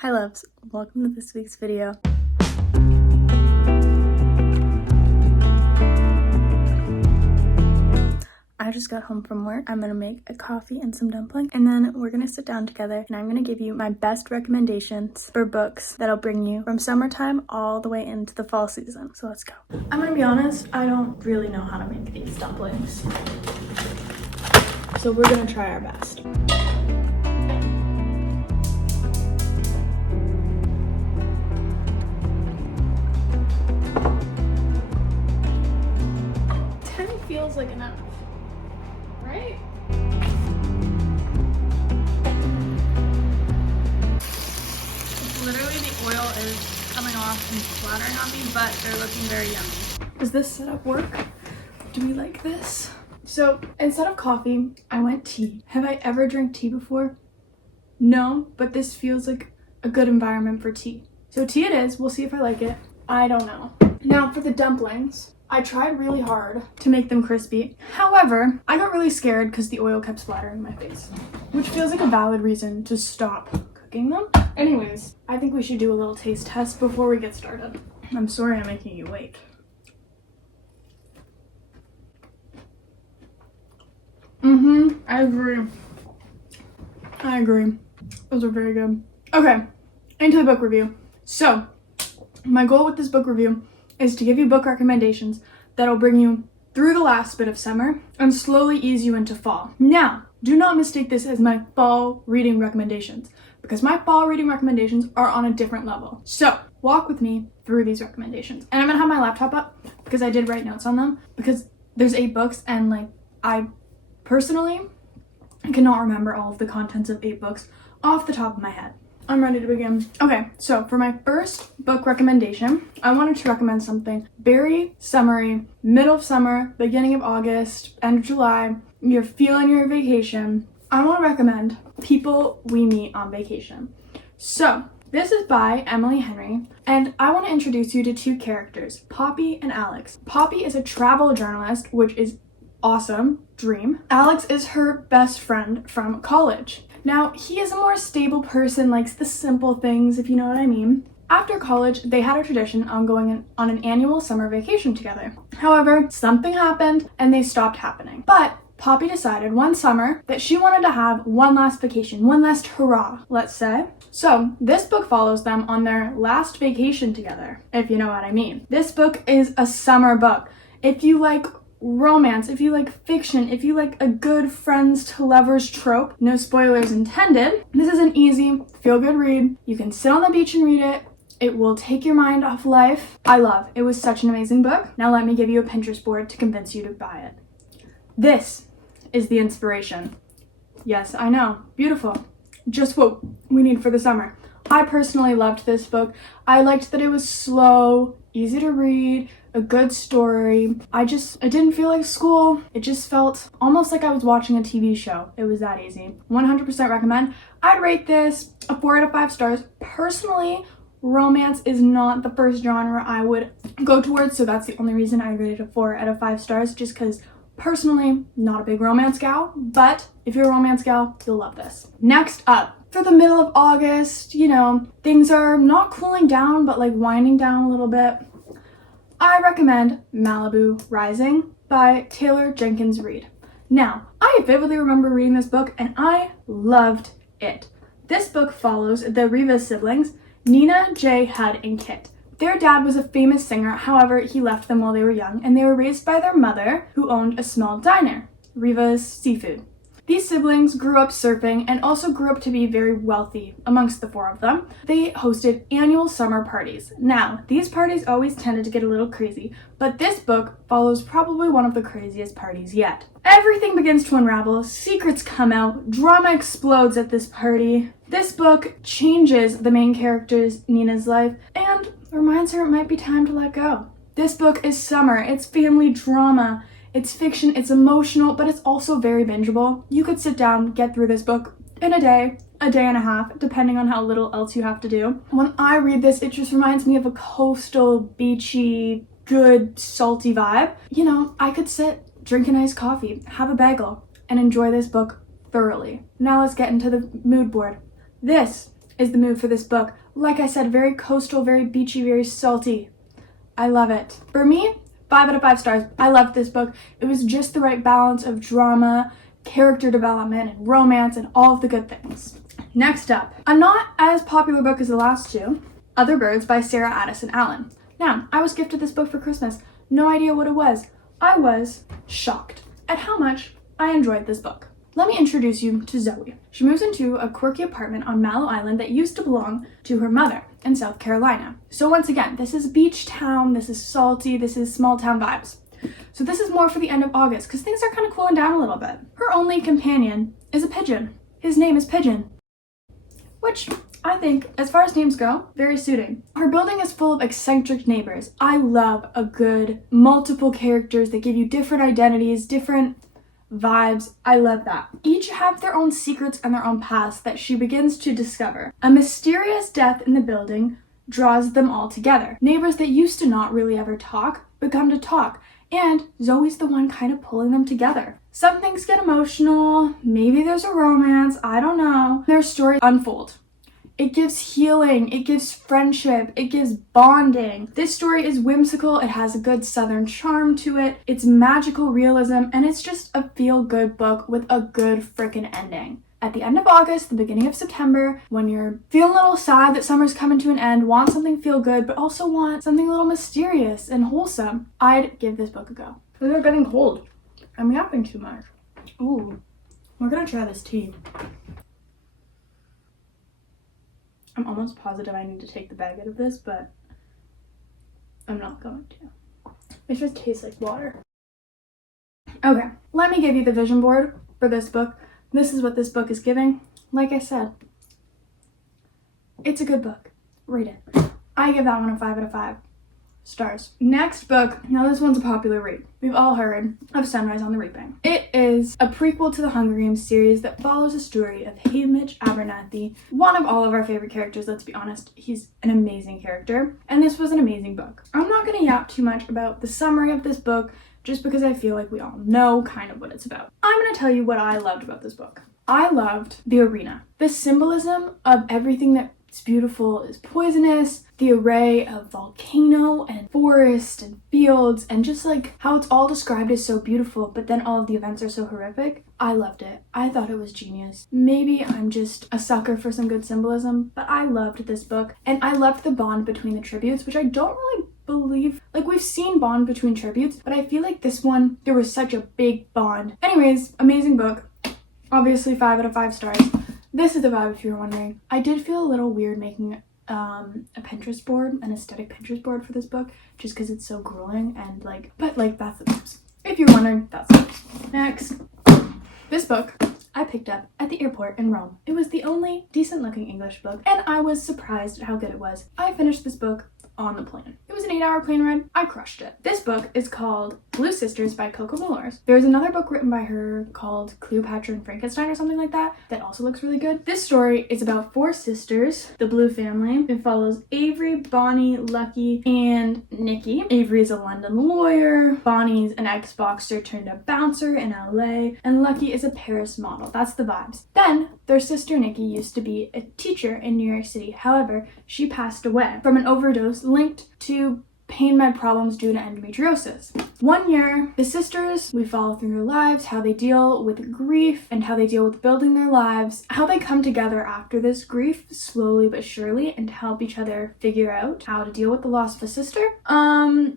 Hi loves, welcome to this week's video. I just got home from work. I'm gonna make a coffee and some dumplings, and then we're gonna sit down together and I'm gonna give you my best recommendations for books that'll bring you from summertime all the way into the fall season. So let's go. I'm gonna be honest, I don't really know how to make these dumplings, so we're gonna try our best. Feels like enough, right? It's literally the oil is coming off and splattering on me, but they're looking very yummy. Does this setup work? Do we like this? So instead of coffee, I went tea. Have I ever drank tea before? No, but this feels like a good environment for tea. So tea it is. We'll see if I like it. I don't know. Now for the dumplings, I tried really hard to make them crispy. However, I got really scared because the oil kept splattering my face, which feels like a valid reason to stop cooking them. Anyways, I think we should do a little taste test before we get started. I'm sorry I'm making you wait. I agree. Those are very good. Okay, into the book review. So, my goal with this book review is to give you book recommendations that'll bring you through the last bit of summer and slowly ease you into fall. Now, do not mistake this as my fall reading recommendations, because my fall reading recommendations are on a different level. So, walk with me through these recommendations. And I'm gonna have my laptop up because I did write notes on them, because there's 8 books and I personally cannot remember all of the contents of 8 books off the top of my head. I'm ready to begin. Okay, so for my first book recommendation, I wanted to recommend something very summery, middle of summer, beginning of August, end of July. You're feeling your vacation. I want to recommend People We Meet on Vacation. So, this is by Emily Henry, and I want to introduce you to 2 characters, Poppy and Alex. Poppy is a travel journalist, which is awesome, dream. Alex is her best friend from college. Now, he is a more stable person, likes the simple things, if you know what I mean. After college, they had a tradition on going on an annual summer vacation together. However, something happened and they stopped happening. But Poppy decided one summer that she wanted to have one last vacation, one last hurrah, let's say. So, this book follows them on their last vacation together, if you know what I mean. This book is a summer book. If you like romance, if you like fiction, if you like a good friends to lovers trope, no spoilers intended, this is an easy, feel-good read. You can sit on the beach and read it. It will take your mind off life. It was such an amazing book. Now let me give you a Pinterest board to convince you to buy it. This is the inspiration. Yes, I know, beautiful. Just what we need for the summer. I personally loved this book. I liked that it was slow, easy to read, a good story. It didn't feel like school. It just felt almost like I was watching a TV show. It was that easy. 100% recommend. I'd rate this a 4 out of 5 stars. Personally, romance is not the first genre I would go towards, so that's the only reason I rated a 4 out of 5 stars, just because personally, not a big romance gal, but if you're a romance gal, you'll love this. Next up, for the middle of August, things are not cooling down, but winding down a little bit. I recommend Malibu Rising by Taylor Jenkins Reid. Now, I vividly remember reading this book and I loved it. This book follows the Rivas siblings, Nina, Jay, Hud, and Kit. Their dad was a famous singer, however, he left them while they were young, and they were raised by their mother, who owned a small diner, Rivas Seafood. These siblings grew up surfing and also grew up to be very wealthy amongst the 4 of them. They hosted annual summer parties. Now, these parties always tended to get a little crazy, but this book follows probably one of the craziest parties yet. Everything begins to unravel, secrets come out, drama explodes at this party. This book changes the main character's, Nina's, life and reminds her it might be time to let go. This book is summer, it's family drama. It's fiction, it's emotional, but it's also very bingeable. You could sit down, get through this book in a day and a half, depending on how little else you have to do. When I read this, it just reminds me of a coastal, beachy, good, salty vibe. I could sit, drink a nice coffee, have a bagel, and enjoy this book thoroughly. Now let's get into the mood board. This is the mood for this book. Like I said, very coastal, very beachy, very salty. I love it. For me, 5 out of 5 stars. I loved this book. It was just the right balance of drama, character development, and romance, and all of the good things. Next up, a not as popular book as the last two, Other Birds by Sarah Addison Allen. Now, I was gifted this book for Christmas. No idea what it was. I was shocked at how much I enjoyed this book. Let me introduce you to Zoe. She moves into a quirky apartment on Mallow Island that used to belong to her mother in South Carolina. So once again, this is beach town, this is salty, this is small town vibes. So this is more for the end of August because things are kind of cooling down a little bit. Her only companion is a pigeon. His name is Pigeon, which I think, as far as names go, very suiting. Her building is full of eccentric neighbors. I love a good multiple characters that give you different identities, different vibes. I love that. Each have their own secrets and their own pasts that she begins to discover. A mysterious death in the building draws them all together. Neighbors that used to not really ever talk become to talk, and Zoe's the one kind of pulling them together. Some things get emotional, maybe there's a romance, I don't know. Their stories unfold. It gives healing, it gives friendship, it gives bonding. This story is whimsical, it has a good southern charm to it, it's magical realism, and it's just a feel-good book with a good frickin' ending. At the end of August, the beginning of September, when you're feeling a little sad that summer's coming to an end, want something feel-good, but also want something a little mysterious and wholesome, I'd give this book a go. They're getting cold. I'm yapping too much. Ooh, we're gonna try this tea. I'm almost positive I need to take the bag out of this, but I'm not going to. It just tastes like water. Okay, let me give you the vision board for this book. This is what this book is giving. Like I said, it's a good book. Read it. I give that one a 5 out of 5 stars. Next book, now this one's a popular read. We've all heard of Sunrise on the Reaping. It is a prequel to the Hunger Games series that follows the story of Hamish Abernathy, one of all of our favorite characters, let's be honest. He's an amazing character, and this was an amazing book. I'm not going to yap too much about the summary of this book, just because I feel like we all know kind of what it's about. I'm going to tell you what I loved about this book. I loved the arena. The symbolism of everything that's beautiful is poisonous, the array of volcano and forest and fields, and just like how it's all described as so beautiful, but then all of the events are so horrific. I loved it. I thought it was genius. Maybe I'm just a sucker for some good symbolism, but I loved this book, and I loved the bond between the tributes, which I don't really believe, like we've seen bond between tributes, but I feel like this one, there was such a big bond. Anyways, amazing book. Obviously 5 out of 5 stars. This is the vibe if you were wondering. I did feel a little weird making a Pinterest board, an aesthetic Pinterest board for this book, just because it's so grueling and like, but like that's the vibes. If you're wondering, that's the vibes. Next. This book I picked up at the airport in Rome. It was the only decent looking English book, and I was surprised at how good it was. I finished this book on the plane. It was an 8-hour plane ride. I crushed it. This book is called Blue Sisters by Coco Mellors. There's another book written by her called Cleopatra and Frankenstein or something like that also looks really good. This story is about 4 sisters, the Blue family. It follows Avery, Bonnie, Lucky, and Nikki. Avery is a London lawyer, Bonnie's an ex-boxer turned a bouncer in LA, and Lucky is a Paris model. That's the vibes. Then their sister Nikki used to be a teacher in New York City. However, she passed away from an overdose linked to pain med problems due to endometriosis. One year, the sisters, we follow through their lives, how they deal with grief and how they deal with building their lives, how they come together after this grief slowly but surely and help each other figure out how to deal with the loss of a sister.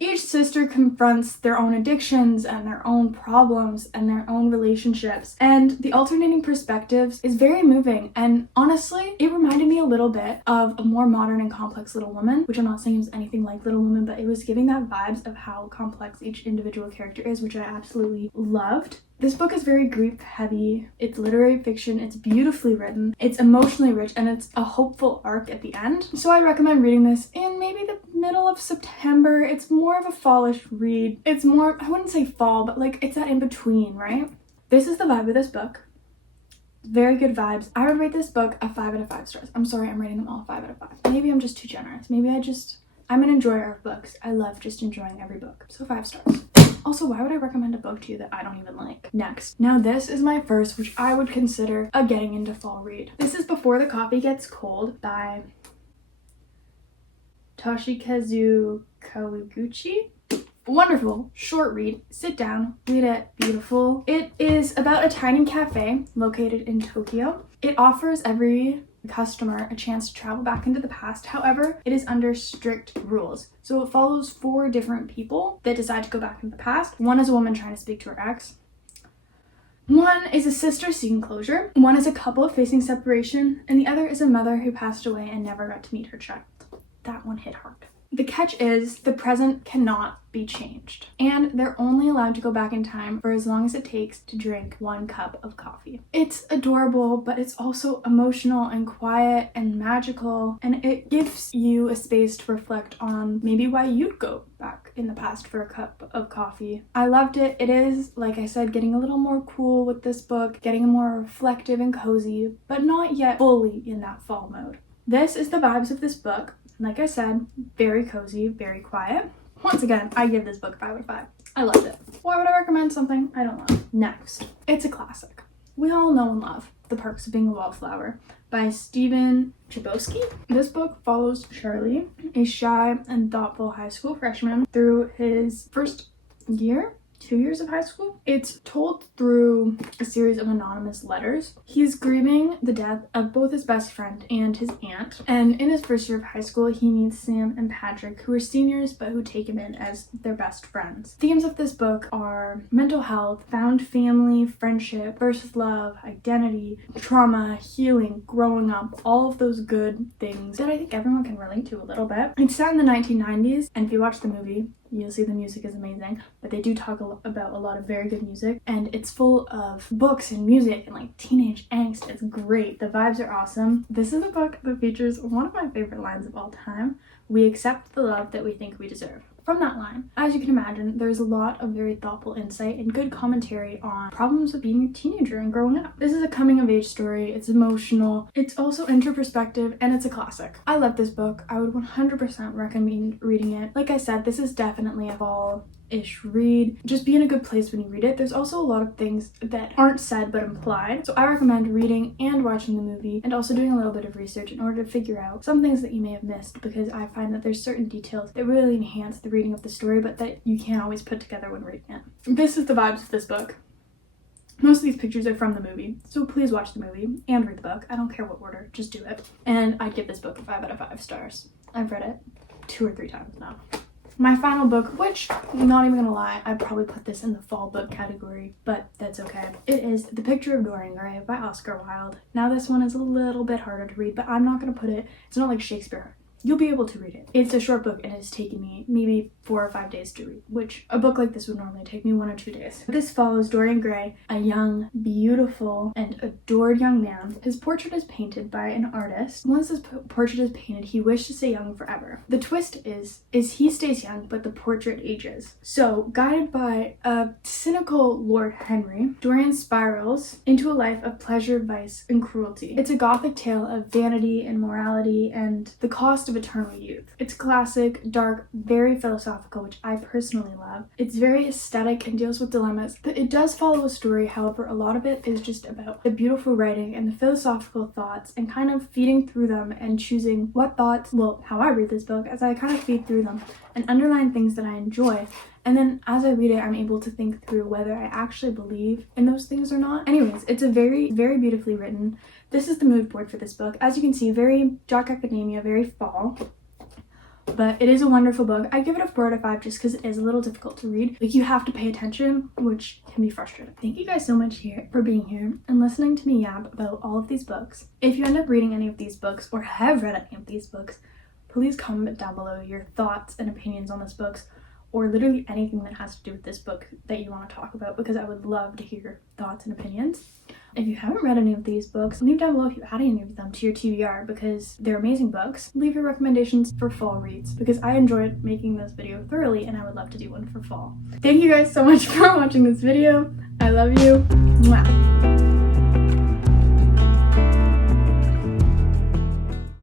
Each sister confronts their own addictions and their own problems and their own relationships, and the alternating perspectives is very moving, and honestly, it reminded me a little bit of a more modern and complex Little Woman, which I'm not saying is anything like Little Woman, but it was giving that vibes of how complex each individual character is, which I absolutely loved. This book is very grief heavy. It's literary fiction, it's beautifully written, it's emotionally rich, and it's a hopeful arc at the end. So I recommend reading this in maybe the middle of September. It's more of a fallish read. It's more, I wouldn't say fall, but like it's that in between, right? This is the vibe of this book. Very good vibes. I would rate this book a 5 out of 5 stars. I'm sorry, I'm rating them all 5 out of 5. Maybe I'm just too generous. Maybe I'm an enjoyer of books. I love just enjoying every book. So 5 stars. Also, why would I recommend a book to you that I don't even like? Next. Now this is my first, which I would consider a getting into fall read. This is Before the Coffee Gets Cold by Toshikazu Kawaguchi. Wonderful short read. Sit down, read it. Beautiful. It is about a tiny cafe located in Tokyo. It offers every customer a chance to travel back into the past. However, it is under strict rules. So it follows 4 different people that decide to go back into the past. One is a woman trying to speak to her ex. One is a sister seeking closure. One is a couple facing separation. And the other is a mother who passed away and never got to meet her child. That one hit hard. The catch is the present cannot be changed, and they're only allowed to go back in time for as long as it takes to drink 1 cup of coffee. It's adorable, but it's also emotional and quiet and magical, and it gives you a space to reflect on maybe why you'd go back in the past for a cup of coffee. I loved it. It is, like I said, getting a little more cool with this book, getting more reflective and cozy, but not yet fully in that fall mode. This is the vibes of this book. Like I said, very cozy, very quiet. Once again, I give this book a 5 out of 5. I loved it. Why would I recommend something I don't love? Next, it's a classic. We all know and love The Perks of Being a Wallflower by Chbosky. This book follows Charlie, a shy and thoughtful high school freshman, through his first year, 2 years of high school. It's told through a series of anonymous letters. He's grieving the death of both his best friend and his aunt. And in his first year of high school, he meets Sam and Patrick, who are seniors but who take him in as their best friends. Themes of this book are mental health, found family, friendship, first love, identity, trauma, healing, growing up, all of those good things that I think everyone can relate to a little bit. It's set in the 1990s, and if you watch the movie, you'll see the music is amazing, but they do talk about a lot of very good music, and it's full of books and music and like teenage angst. It's great. The vibes are awesome. This is a book that features one of my favorite lines of all time: "We accept the love that we think we deserve." From that line, as you can imagine, there's a lot of very thoughtful insight and good commentary on problems of being a teenager and growing up. This is a coming of age story. It's emotional. It's also introspective, and it's a classic. I love this book. I would 100% recommend reading it. Like I said, this is definitely a fall-ish read. Just be in a good place when you read it. There's also a lot of things that aren't said but implied. So I recommend reading and watching the movie, and also doing a little bit of research in order to figure out some things that you may have missed, because I find that there's certain details that really enhance the reading of the story, but that you can't always put together when reading it. This is the vibes of this book. Most of these pictures are from the movie, so please watch the movie and read the book. I don't care what order, just do it. And I'd give this book a 5 out of 5 stars. I've read it 2 or 3 times now. My final book, which, I'm not even gonna lie, I'd probably put this in the fall book category, but that's okay. It is The Picture of Dorian by Oscar Wilde. Now this one is a little bit harder to read, but I'm not gonna put it, it's not like Shakespeare. You'll be able to read it. It's a short book, and it's taken me maybe 4 or 5 days to read, which a book like this would normally take me 1 or 2 days. This follows Dorian Gray, a young, beautiful, and adored young man. His portrait is painted by an artist. Once his portrait is painted, he wished to stay young forever. The twist is he stays young, but the portrait ages. So, guided by a cynical Lord Henry, Dorian spirals into a life of pleasure, vice, and cruelty. It's a gothic tale of vanity and morality and the cost of eternal youth. It's classic, dark, very philosophical, which I personally love. It's very aesthetic and deals with dilemmas. It does follow a story, however, a lot of it is just about the beautiful writing and the philosophical thoughts, and kind of feeding through them and choosing what thoughts, well, how I read this book, as I kind of feed through them and underline things that I enjoy. And then as I read it, I'm able to think through whether I actually believe in those things or not. Anyways, it's a very, very beautifully written. This is the mood board for this book. As you can see, very dark academia, very fall. But it is a wonderful book. I give it a 4 out of 5 just because it is a little difficult to read. Like, you have to pay attention, which can be frustrating. Thank you guys so much for being here and listening to me yap about all of these books. If you end up reading any of these books or have read any of these books, please comment down below your thoughts and opinions on these books, or literally anything that has to do with this book that you want to talk about, because I would love to hear your thoughts and opinions. If you haven't read any of these books, leave down below if you add any of them to your TBR, because they're amazing books. Leave your recommendations for fall reads, because I enjoyed making this video thoroughly and I would love to do one for fall. Thank you guys so much for watching this video. I love you. Mwah.